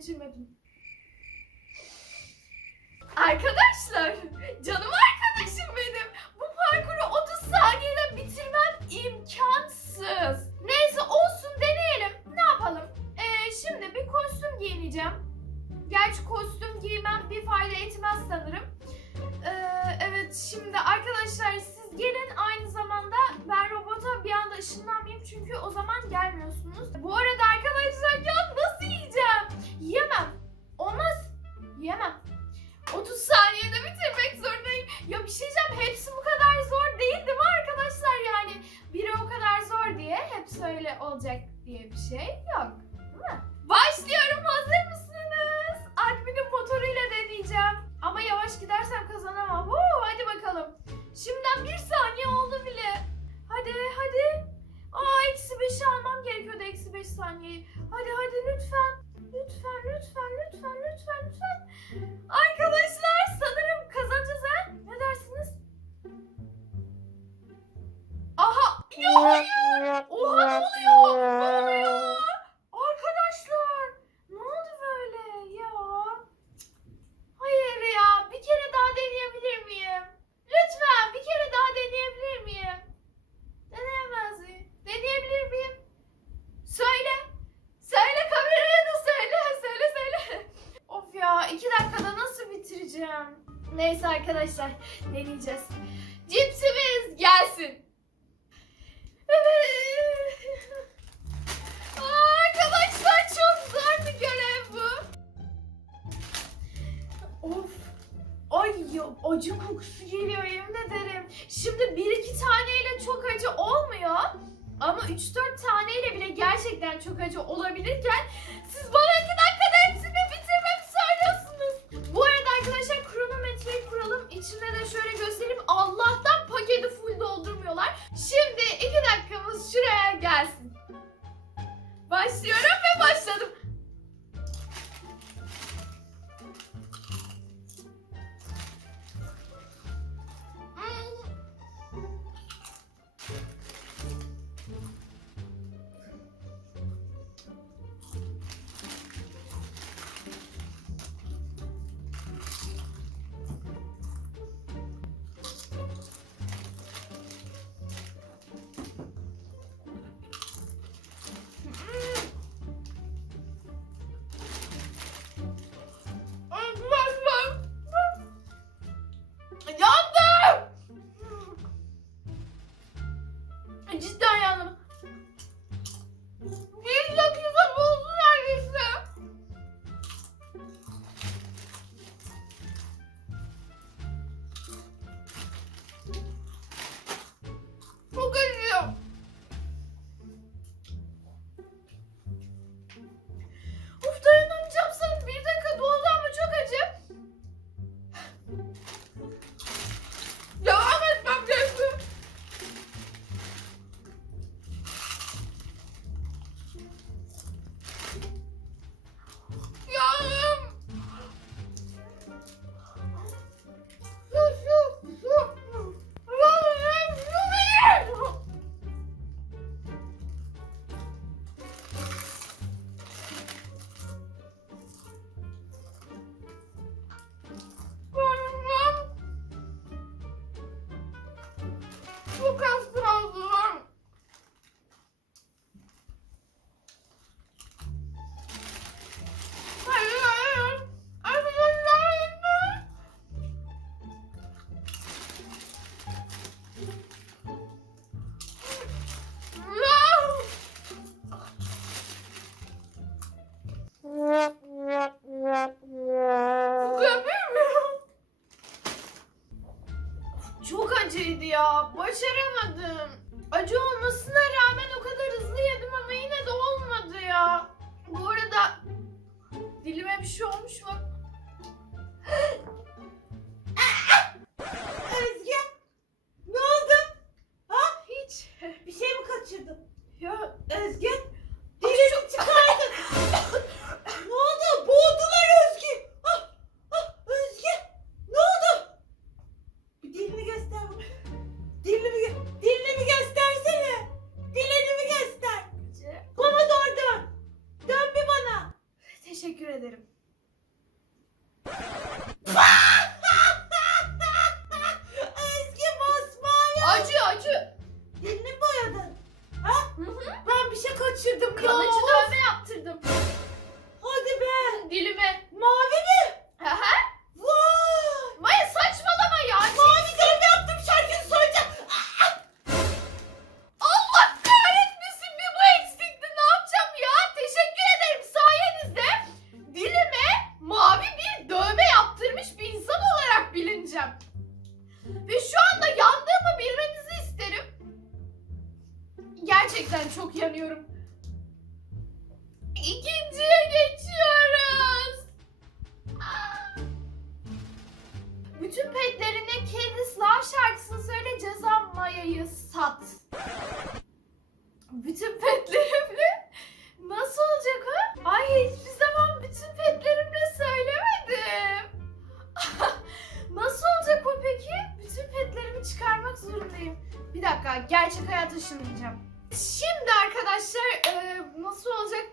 geçirmedim. Arkadaşlar, canım arkadaşım benim. Bu parkuru 30 saniyede bitirmem imkansız. Neyse olsun deneyelim. Ne yapalım? Ee, şimdi bir kostüm giyineceğim. Gerçi kostüm giymem bir fayda etmez sanırım. Ee, evet şimdi arkadaşlar siz gelin aynı zamanda ben robota bir anda ışınlanmayayım çünkü o zaman gelmiyorsunuz. Bu arada arkadaşlar ya nasıl arkadaşlar deneyeceğiz.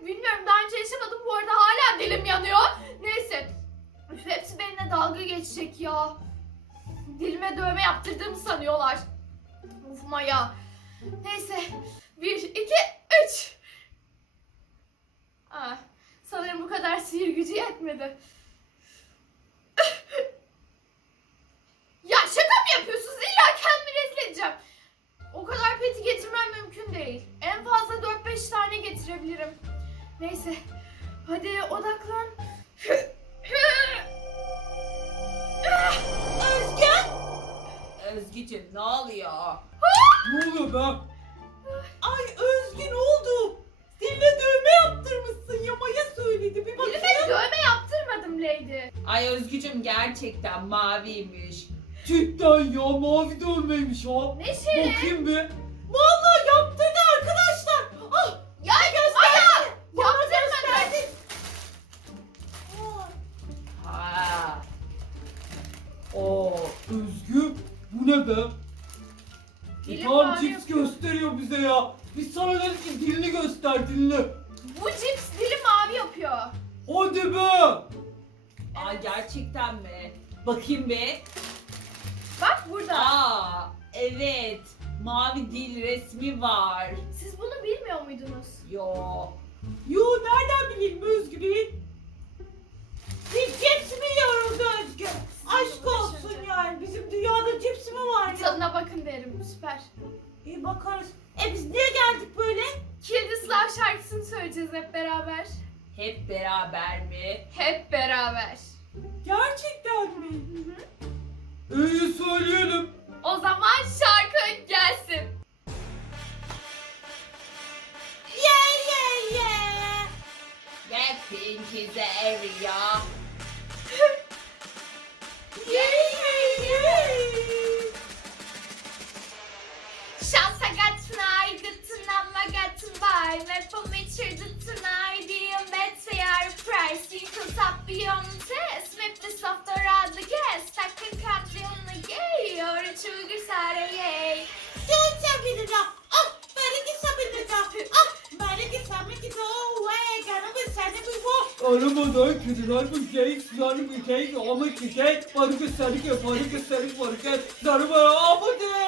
Bilmiyorum. Daha önce yaşamadım. Bu arada hala dilim yanıyor. Neyse. Üf, hepsi benimle dalga geçecek ya. Dilime dövme yaptırdığımı sanıyorlar. Uf Maya. Neyse. Bir, iki, üç. Ah, sanırım bu kadar sihir gücü yetmedi. ya şaka mı yapıyorsunuz? İlla kendimi rezil edeceğim. O kadar peti getirmem mümkün değil. En fazla 4-5 tane getirebilirim. Neyse. Hadi odaklan. Özge. Özgücüm ne oluyor? Ne oluyor be? Ay Özge ne oldu? Diline dövme yaptırmışsın ya Maya söyledi. Bir bakayım. Dilime dövme yaptırmadım Lady. Ay Özgücüm gerçekten maviymiş. Cidden ya mavi dövmeymiş ha. Neşeli. Bakayım bir. Süper. İyi bakarız. E biz niye geldik böyle? Kildi Slav şarkısını söyleyeceğiz hep beraber. Hep beraber mi? Hep beraber. Gerçekten mi? İyi söyleyelim. O zaman şarkı gelsin. Yeah yeah yeah. Blackpink is the area. Yeah yeah yeah. Buy. Met for me cheer the tonight, the better your price. You can top beyond the test, with the softer out the guest. I can come on the gay, or the sugar side, yay. Sen sabırına. Ah belki sabırına. Ah belki sabırına. Vay canım seni bir bu. Aramadan kediler bir şey, sarı bir şey, ama bir şey, barı bir sarı ke, barı bir sarı barı ke, sarı barı ama değil. Nereye?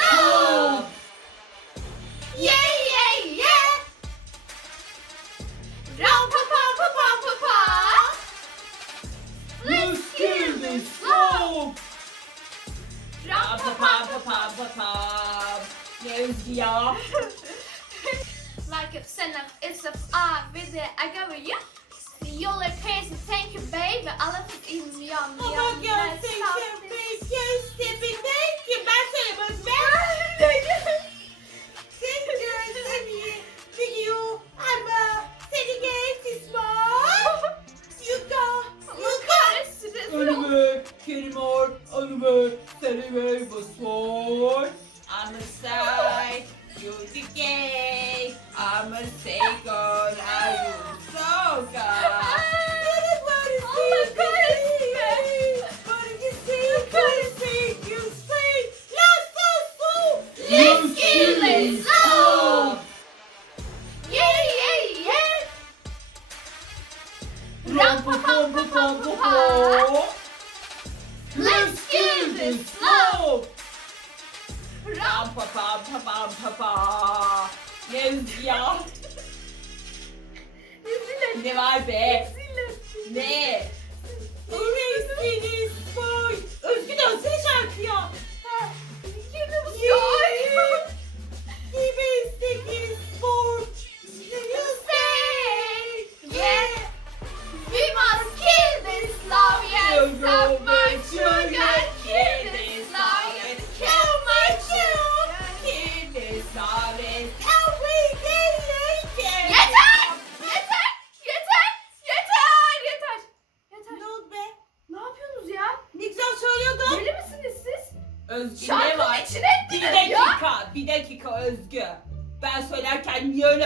Pa pa pa pa pa pa pa pa. Ne Özgü ya? Like a son of it's a ah with it I go with you. You look crazy, thank you, baby. I love it in me on me Ama on gerçekten peki istemeden ki ben söylemem ben. Sen gözlerini biliyor ama seni geç ismi. Yuka. Yuka. Önüme, kelimar, önüme ve seni ve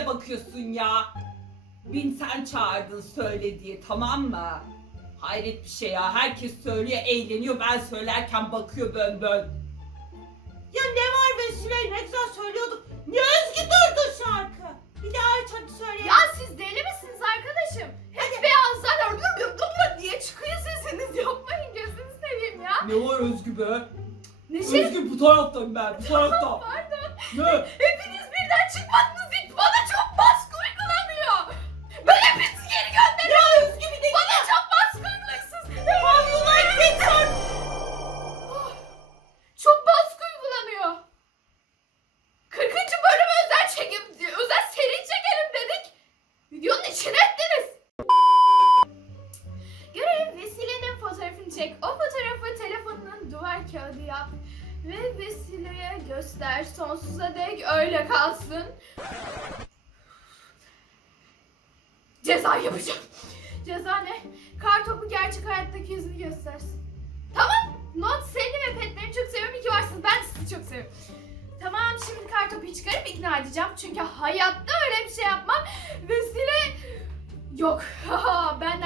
niye bakıyorsun ya? Bin sen çağırdın söyle diye tamam mı? Hayret bir şey ya. Herkes söylüyor, eğleniyor. Ben söylerken bakıyor bön bön. Ya ne var be Süley ne güzel söylüyorduk. Ne Özgü durdu şarkı. Bir daha aç hadi söyle. Ya siz deli misiniz arkadaşım? Hep beyazlar diye çıkıyor sesiniz. Yapmayın gözünü seveyim ya. Ne var Özgü be? Neşe Özgü bu taraftan ben, bu taraftan. pardon. Ne? Hepiniz birden çıkmadınız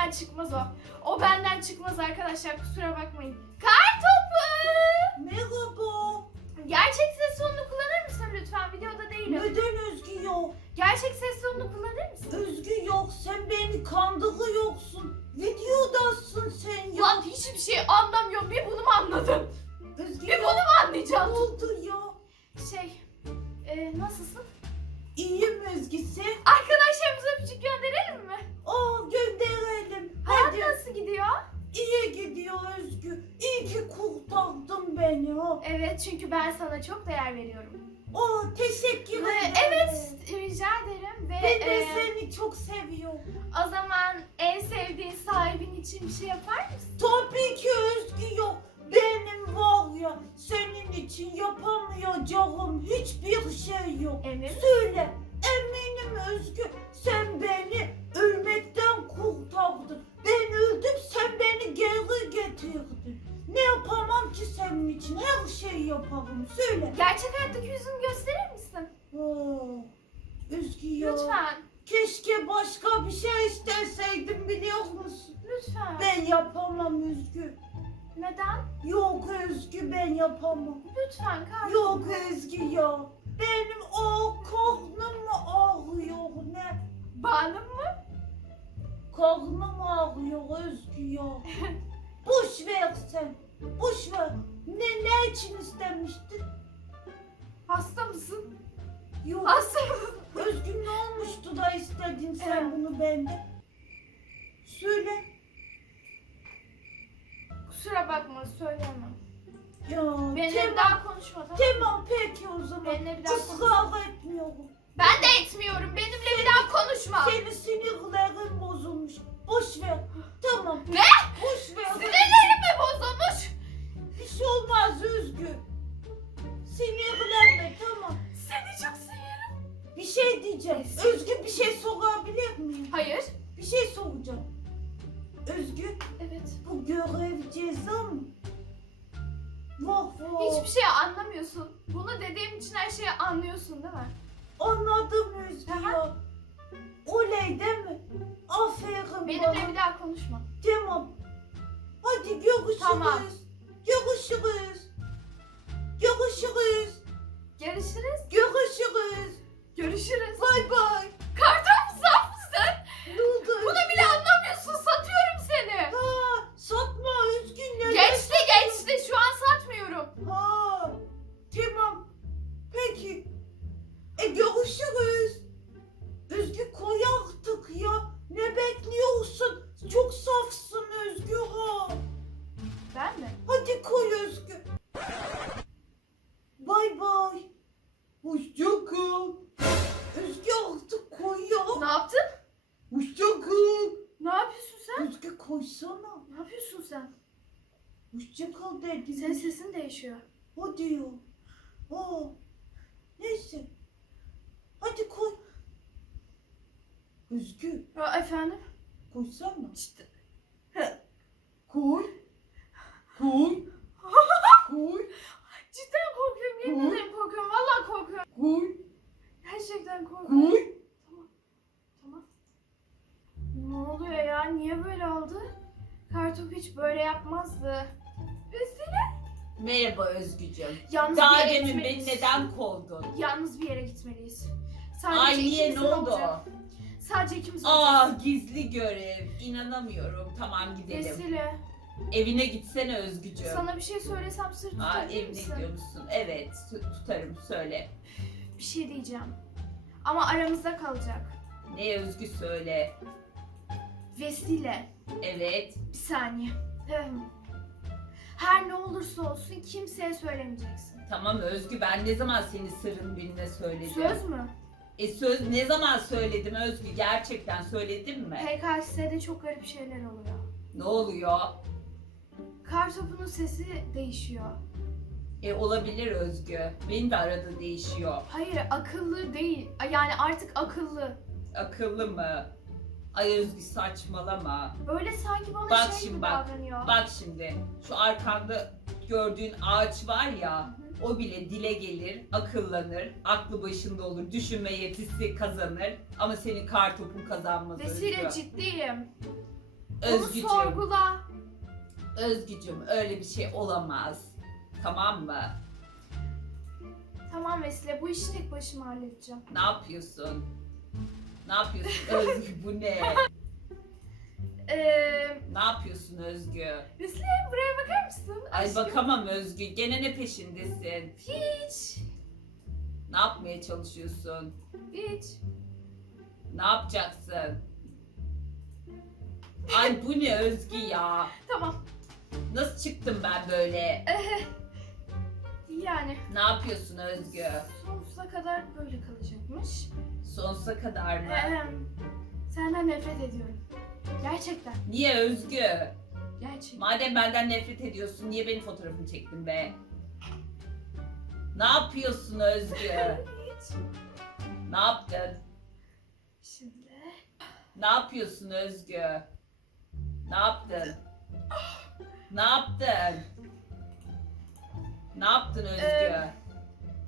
benden çıkmaz o. O benden çıkmaz arkadaşlar kusura bakmayın. Kar topu. Merhaba. Gerçek ses tonunu kullanır mısın lütfen? Videoda değilim. Neden Özgü yok? Gerçek ses tonunu kullanır mısın? Özgü yok sen beni kandırıyorsun. Videodasın sen ya. Lan hiçbir şey anlamıyorum. Bir bunu mu anladım? Özgü Bir bunu yok. mu Ne anlayacağım? oldu ya? Şey, e, nasılsın? İyiyim Özgü sen. Arkadaşlarımıza öpücük gönderelim mi? Aa gönderelim. Hayat Hadi. nasıl gidiyor? İyi gidiyor Özgü. İyi ki kurtardın beni ha. Evet çünkü ben sana çok değer veriyorum. Aa teşekkür Ve ederim. evet rica ederim ve Ben de e, seni çok seviyorum. o zaman en sevdiğin sahibin için bir şey yapar mısın? Tabii ki Özgü yok. Benim var ya senin için yapamayacağım hiçbir şey yok. Emin misin? Mısın? Yok. Hasta mısın? Özgü ne olmuştu da istedin sen Evet. bunu benden? Söyle. Kusura bakma söyleyemem. Ya Benimle bir daha konuşma tamam mı? Peki o zaman. Benimle bir daha konuşma. Israr etmiyorum. Ben de etmiyorum. Benimle bir daha konuşma. Senin sinirlerin bozulmuş. Boş ver. Tamam. Ne? Boş ver. Sinirlerim mi bozulmuş? Bir şey olmaz Özgü. Sinirlenme tamam. Seni çok seviyorum. Bir şey diyeceğim. Özgü bir şey sorabilir miyim? Hayır. Bir şey soracağım. Özgü Evet. bu görev ceza mı? Vah vah. Hiçbir şey anlamıyorsun. Bunu dediğim için her şeyi anlıyorsun değil mi? Anladım Özgü ya. Oley değil mi? Aferin Benimle bana. bir daha konuşma. Tamam. Hadi görüşürüz. Tamam. Görüşürüz. Görüşürüz. Görüşürüz. Görüşürüz. Görüşürüz. Bay bay. Ne yapıyorsun sen? Hoşça kal dedim. Senin sesin değişiyor. Hadi ya. Aa. Neyse. Hadi koy. Özgü Ya, efendim? koysana. İşte. Koy. Koy. Koy. Cidden korkuyorum. Yemin ederim korkuyorum. Vallahi korkuyorum. Koy. Gerçekten korkuyorum. Koy. Tamam. Ne oluyor ya? Niye böyle oldu? Kartop hiç böyle yapmazdı. Üstüne Merhaba Özgücüm. yalnız bir Daha yere demin beni gitmeliyiz. neden kovdun? Yalnız bir yere gitmeliyiz. Sadece Ay niye ikimizin ne oldu? olacak. Sadece ikimiz olacağız. Ah gizli görev. İnanamıyorum. Tamam gidelim. Vesile, Evine gitsene Özgücüm. sana bir şey söylesem sır Aa, tutabilir evine misin? gidiyor musun? Evet tu- tutarım söyle. Bir şey diyeceğim. Ama aramızda kalacak. Ne Özgü söyle. Vesile, Evet. bir saniye. Her ne olursa olsun kimseye söylemeyeceksin. Tamam Özgü ben ne zaman senin sırrını birine söyledim? Söz mü? E söz ne zaman söyledim Özgü? Gerçekten söyledim mi? PKS'de çok garip şeyler oluyor. Ne oluyor? Kartopunun sesi değişiyor. E olabilir Özgü. Benim de arada değişiyor. Hayır akıllı değil. Yani artık akıllı. Akıllı mı? Ay Özgü saçmalama. Böyle sanki bana Bak şey şimdi gibi bak. davranıyor. Bak şimdi şu arkanda gördüğün ağaç var ya o bile dile gelir, akıllanır, aklı başında olur, düşünme yetisi kazanır ama senin kartopun kazanmaz Vesile Özgü. ciddiyim. Onu Özgücüm, sorgula. Özgücüm öyle bir şey olamaz. Tamam mı? Tamam Vesile bu işi tek başıma halledeceğim. Ne yapıyorsun? Ne yapıyorsun Özgü bu ne? Ee, Ne yapıyorsun Özgü? Vesile buraya bakar mısın? Ay Aşkım. bakamam Özgü. Gene ne peşindesin? Hiç. Ne yapmaya çalışıyorsun? Hiç. Ne yapacaksın? Ay bu ne Özgü ya? Tamam. Nasıl çıktım ben böyle? Yani Ne yapıyorsun Özgü? sonsuza kadar böyle kalacakmış. Sonsuza kadar mı? Ehem, Senden nefret ediyorum. Gerçekten. Niye Özgü? Gerçekten. Madem benden nefret ediyorsun niye benim fotoğrafımı çektin be? Ne yapıyorsun Özgü? Hiç. ne yaptın? Şimdi. Ne yapıyorsun Özgü? Ne yaptın? Ne yaptın? Ne yaptın Özgü? Ee,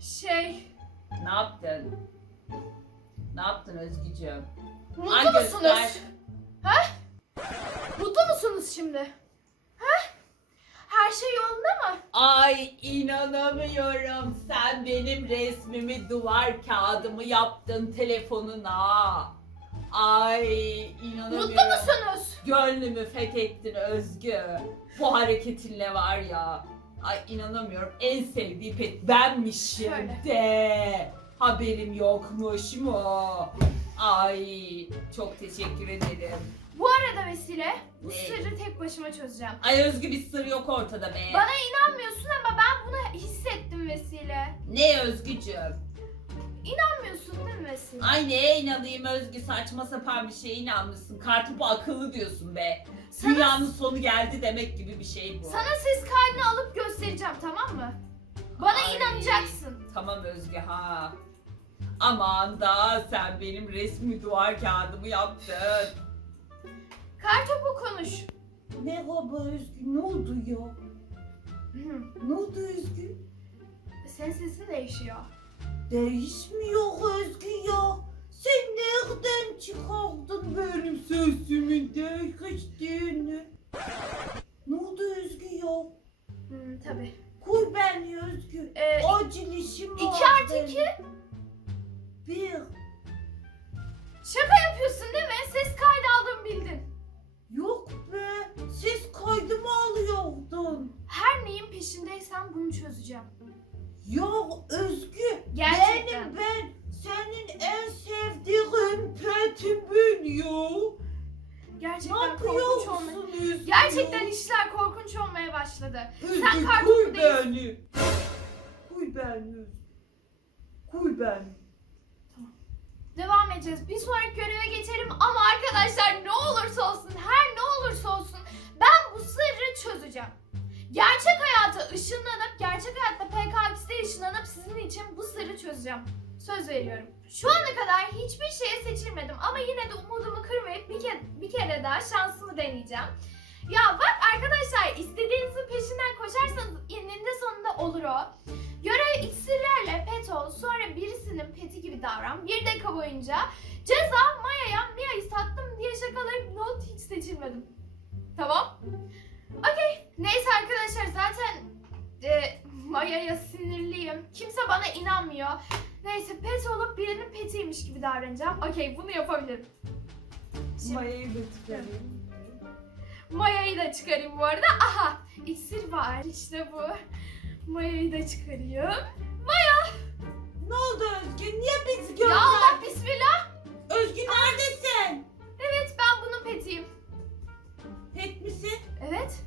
Şey. Ne yaptın? Ne yaptın Özgücüm? Mutlu Ay, musunuz? göster. Ha? Mutlu musunuz şimdi? Ha? Her şey yolunda mı? Ay inanamıyorum. Sen benim resmimi duvar kağıdımı yaptın telefonuna. Ay inanamıyorum. Mutlu musunuz? Gönlümü fethettin Özgü. Bu hareketinle var ya. Ay inanamıyorum. En sevdiği pet benmişim Şöyle. de. Haberim yokmuş mu? Ay çok teşekkür ederim. Bu arada Vesile, bu Ne? sırrı tek başıma çözeceğim. Ay Özgü bir sır yok ortada be. Bana inanmıyorsun ama ben bunu hissettim Vesile. Ne Özgücüm? İnanmıyorsun değil mi Vesile? Ay neye inanayım Özgü saçma sapan bir şeye inanmışsın. Kartopu akıllı diyorsun be. Sana, Dünyanın sonu geldi demek gibi bir şey bu. sana ses kaydını alıp göstereceğim tamam mı? Bana Ay. inanacaksın. Tamam Özge ha. Aman da sen benim resmi duvar kağıdımı yaptın. Kartopu konuş. Merhaba Özgü ne oldu ya? Ne oldu Özgü? Senin sesin değişiyor. Değişmiyor Özgü ya. Sen nereden çıkardın benim sesimin değiştiğini? Ne oldu Özgü ya? Hı, tabii. Koy beni Özgü. Ee, Acil işim var. iki artı benim. iki. Bir. Şaka yapıyorsun değil mi? Ses kaydı aldım bildin. Yok be. Ses kaydımı alıyordun. Her neyin peşindeysen bunu çözeceğim. Ya Özgü. Gerçekten. Benim ben senin en sevdiğin petimin ya. Ne Gerçekten korkunç olmaya... yapıyorsun Özgü? Gerçekten işler korkunç olmaya başladı. Özgü, Sen koy değilsin. beni. Koy beni Özgü. Koy beni. Devam edeceğiz. Bir sonraki göreve geçelim ama arkadaşlar ne olursa olsun, her ne olursa olsun ben bu sırrı çözeceğim. Gerçek hayata ışınlanıp, gerçek hayatta PKX'de ışınlanıp sizin için bu sırrı çözeceğim. Söz veriyorum. Şu ana kadar hiçbir şeye seçilmedim ama yine de umudumu kırmayıp bir, ke- bir kere daha şansımı deneyeceğim. Ya bak arkadaşlar istediğinizin peşinden koşarsanız eninde sonunda olur o. Görev iksirlerle pet ol, sonra birisinin peti gibi davran. Bir dakika boyunca ceza Maya'ya Mia'yı sattım diye şakalayıp not hiç seçilmedim. Tamam. Okey. Neyse arkadaşlar zaten e, Maya'ya sinirliyim. Kimse bana inanmıyor. Neyse pet olup birinin petiymiş gibi davranacağım. Okey bunu yapabilirim. Şimdi- Mayayı da çıkarayım. Maya'yı da çıkarayım bu arada. Aha iksir var işte bu. Maya'yı da çıkarıyorum. Ne oldu Özgü? Niye bizi Ya Allah bismillah. Özgü neredesin? Evet ben bunun petiyim. Pet misin? Evet.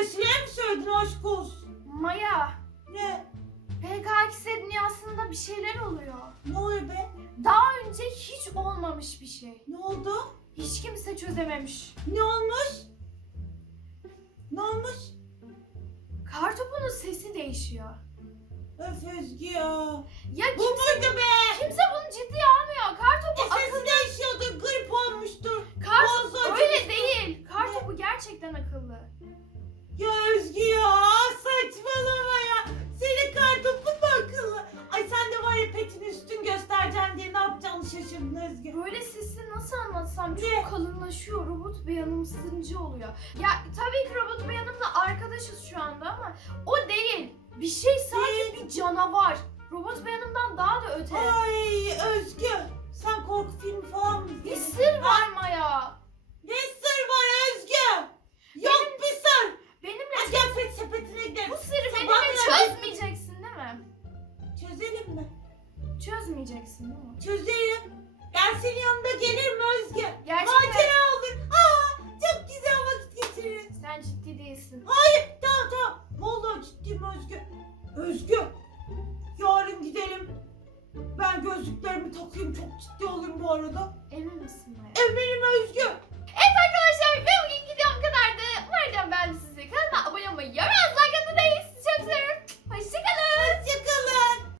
Vesile'ye mi söyledin aşk olsun? Maya, Ne? PKX dünyasında bir şeyler oluyor. Ne oluyor be? Daha önce hiç olmamış bir şey. Ne oldu? Hiç kimse çözememiş. Ne olmuş? Ne olmuş? Kartopunun sesi değişiyor. Öf Özgü ya. Ya Bu kimse, muydu be? kimse bunu ciddiye almıyor. Kartopu E sesi değişiyordur, grip olmuştur. Kartopu Boğazı öyle acımıştır. değil. Kartopu gerçekten akıllı. Ya Özgü ya saçmalama ya. Senin kartopun mu akıllı? Ay sen de var ya petin üstün göstereceğim diye ne yapacağını şaşırdın Özgü. Böyle sesi nasıl anlatsam Ne? çok kalınlaşıyor. Robot beyanımsıncı oluyor. Ya tabii ki robot beyanımla arkadaşız şu anda ama o değil. Bir şey sanki bir canavar. Robot beyanımdan daha da öte. Ay Özgü sen korku filmi falan mı Bir izledin? sır var Çözmeyeceksin değil mi? Çözelim mi? Çözmeyeceksin değil mi? Çözerim. Ben senin yanında gelirim Özge. Gerçekten. Macera olur. Aa, çok güzel vakit geçiririz. Sen ciddi değilsin. Hayır tamam tamam. Vallahi ciddiyim Özge. Özge. Yarın gidelim. Ben gözlüklerimi takayım. Çok ciddi olayım bu arada. Emin misin? Maya? Eminim Özge. Evet arkadaşlar ve bugün gidiyorum kadardı. Umarım ben sizi kanalıma abone olmayı, yorum yazmayı, kanalda değilsiniz. Çok seviyorum. Hoşçakalın. Hoşçakalın.